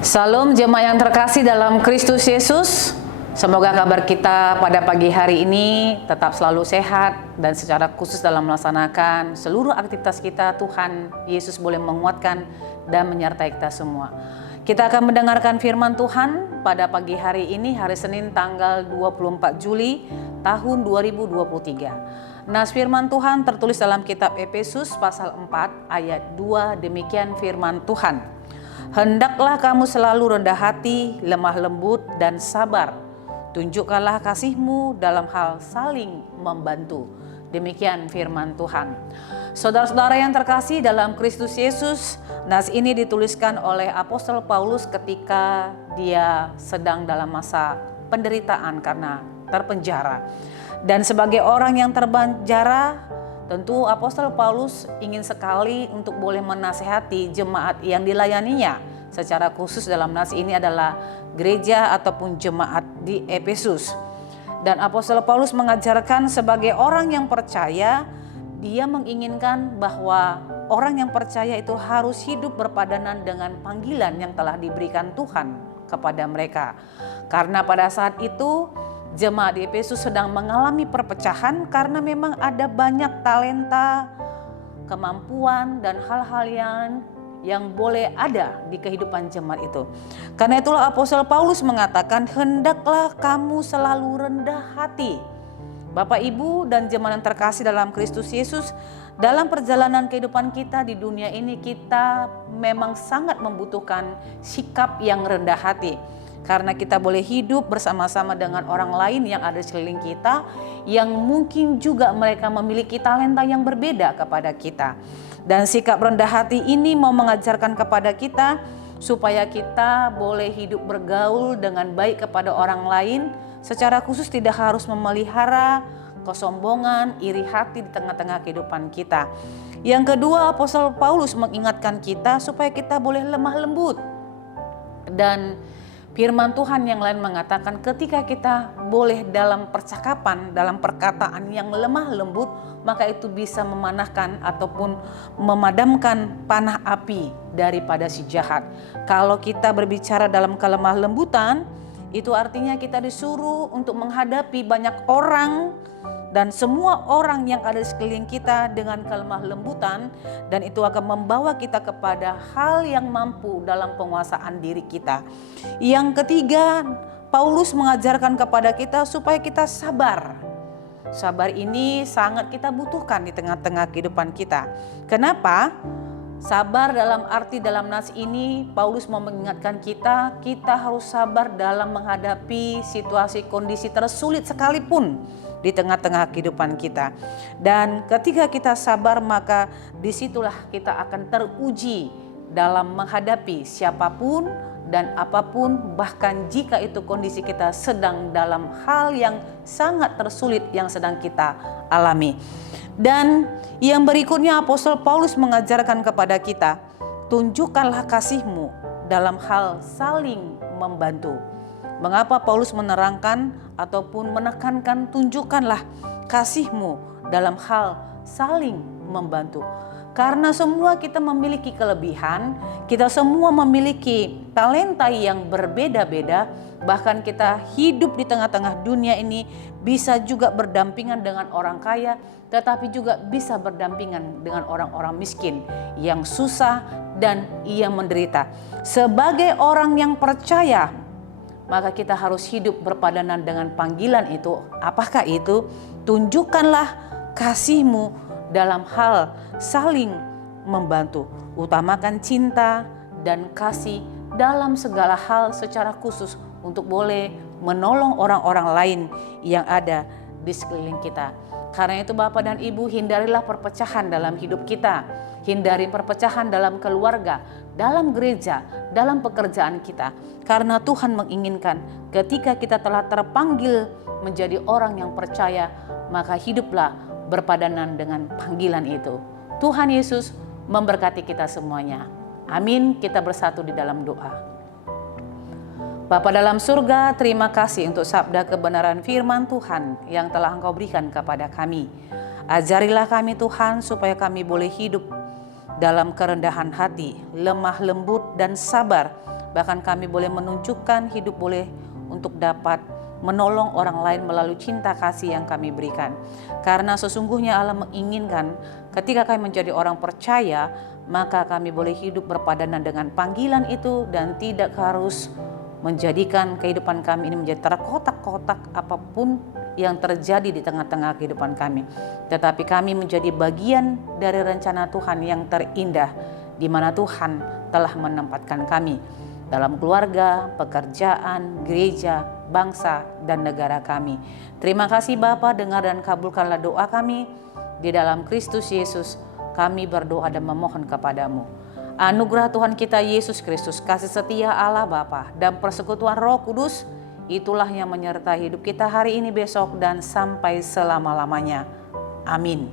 Salam jemaat yang terkasih dalam Kristus Yesus. Semoga kabar kita pada pagi hari ini tetap selalu sehat dan secara khusus dalam melaksanakan seluruh aktivitas kita, Tuhan Yesus boleh menguatkan dan menyertai kita semua. Kita akan mendengarkan firman Tuhan pada pagi hari ini, hari Senin tanggal 24 Juli tahun 2023. Nas firman Tuhan tertulis dalam kitab Efesus pasal 4 ayat 2, demikian firman Tuhan. Hendaklah kamu selalu rendah hati, lemah lembut, dan sabar. Tunjukkanlah kasihmu dalam hal saling membantu. Demikian firman Tuhan. Saudara-saudara yang terkasih dalam Kristus Yesus, nas ini dituliskan oleh Apostol Paulus ketika dia sedang dalam masa penderitaan karena terpenjara. Dan sebagai orang yang terpenjara, tentu Apostol Paulus ingin sekali untuk boleh menasehati jemaat yang dilayaninya. Secara khusus dalam nas ini adalah gereja ataupun jemaat di Efesus. Dan Apostol Paulus mengajarkan sebagai orang yang percaya, dia menginginkan bahwa orang yang percaya itu harus hidup berpadanan dengan panggilan yang telah diberikan Tuhan kepada mereka. Karena pada saat itu jemaat di Efesus sedang mengalami perpecahan karena memang ada banyak talenta, kemampuan dan hal-hal yang boleh ada di kehidupan jemaat itu. Karena itulah Apostol Paulus mengatakan, hendaklah kamu selalu rendah hati. Bapak, Ibu dan jemaat yang terkasih dalam Kristus Yesus, dalam perjalanan kehidupan kita di dunia ini kita memang sangat membutuhkan sikap yang rendah hati. Karena kita boleh hidup bersama-sama dengan orang lain yang ada di sekeliling kita, yang mungkin juga mereka memiliki talenta yang berbeda kepada kita. Dan sikap rendah hati ini mau mengajarkan kepada kita supaya kita boleh hidup bergaul dengan baik kepada orang lain, secara khusus tidak harus memelihara kesombongan, iri hati di tengah-tengah kehidupan kita. Yang kedua, Apostol Paulus mengingatkan kita supaya kita boleh lemah lembut. Dan firman Tuhan yang lain mengatakan ketika kita boleh dalam percakapan, dalam perkataan yang lemah lembut, maka itu bisa memanahkan ataupun memadamkan panah api daripada si jahat. Kalau kita berbicara dalam kelemah lembutan, itu artinya kita disuruh untuk menghadapi banyak orang dan semua orang yang ada di sekeliling kita dengan kelemah lembutan, dan itu akan membawa kita kepada hal yang mampu dalam penguasaan diri kita. Yang ketiga, Paulus mengajarkan kepada kita supaya kita sabar. Sabar ini sangat kita butuhkan di tengah-tengah kehidupan kita. Kenapa? Sabar dalam arti dalam nas ini Paulus mau mengingatkan kita harus sabar dalam menghadapi situasi kondisi tersulit sekalipun di tengah-tengah kehidupan kita. Dan ketika kita sabar, maka disitulah kita akan teruji dalam menghadapi siapapun dan apapun, bahkan jika itu kondisi kita sedang dalam hal yang sangat tersulit yang sedang kita alami. Dan yang berikutnya Apostol Paulus mengajarkan kepada kita, tunjukkanlah kasihmu dalam hal saling membantu. Mengapa Paulus menerangkan ataupun menekankan tunjukkanlah kasihmu dalam hal saling membantu? Karena semua kita memiliki kelebihan, kita semua memiliki talenta yang berbeda-beda, bahkan kita hidup di tengah-tengah dunia ini bisa juga berdampingan dengan orang kaya, tetapi juga bisa berdampingan dengan orang-orang miskin yang susah dan yang menderita. Sebagai orang yang percaya, maka kita harus hidup berpadanan dengan panggilan itu. Apakah itu? Tunjukkanlah kasihmu dalam hal saling membantu. Utamakan cinta dan kasih dalam segala hal secara khusus untuk boleh menolong orang-orang lain yang ada di sekeliling kita. Karena itu Bapak dan Ibu, hindarilah perpecahan dalam hidup kita. Hindari perpecahan dalam keluarga, dalam gereja, dalam pekerjaan kita. Karena Tuhan menginginkan ketika kita telah terpanggil menjadi orang yang percaya, maka hiduplah berpadanan dengan panggilan itu. Tuhan Yesus memberkati kita semuanya. Amin. Kita bersatu di dalam doa. Bapa dalam surga, terima kasih untuk sabda kebenaran firman Tuhan yang telah Engkau berikan kepada kami. Ajarilah kami Tuhan supaya kami boleh hidup dalam kerendahan hati, lemah lembut dan sabar, Bahkan kami boleh menunjukkan hidup boleh untuk dapat menolong orang lain melalui cinta kasih yang kami berikan. Karena sesungguhnya Allah menginginkan ketika kami menjadi orang percaya, maka kami boleh hidup berpadanan dengan panggilan itu dan tidak harus menjadikan kehidupan kami ini menjadi terkotak-kotak apapun yang terjadi di tengah-tengah kehidupan kami. Tetapi kami menjadi bagian dari rencana Tuhan yang terindah, di mana Tuhan telah menempatkan kami dalam keluarga, pekerjaan, gereja, bangsa, dan negara kami. Terima kasih Bapa, dengar dan kabulkanlah doa kami. Di dalam Kristus Yesus kami berdoa dan memohon kepadamu. Anugerah Tuhan kita Yesus Kristus, kasih setia Allah Bapa, dan persekutuan Roh Kudus, itulah yang menyertai hidup kita hari ini, besok, dan sampai selama-lamanya. Amin.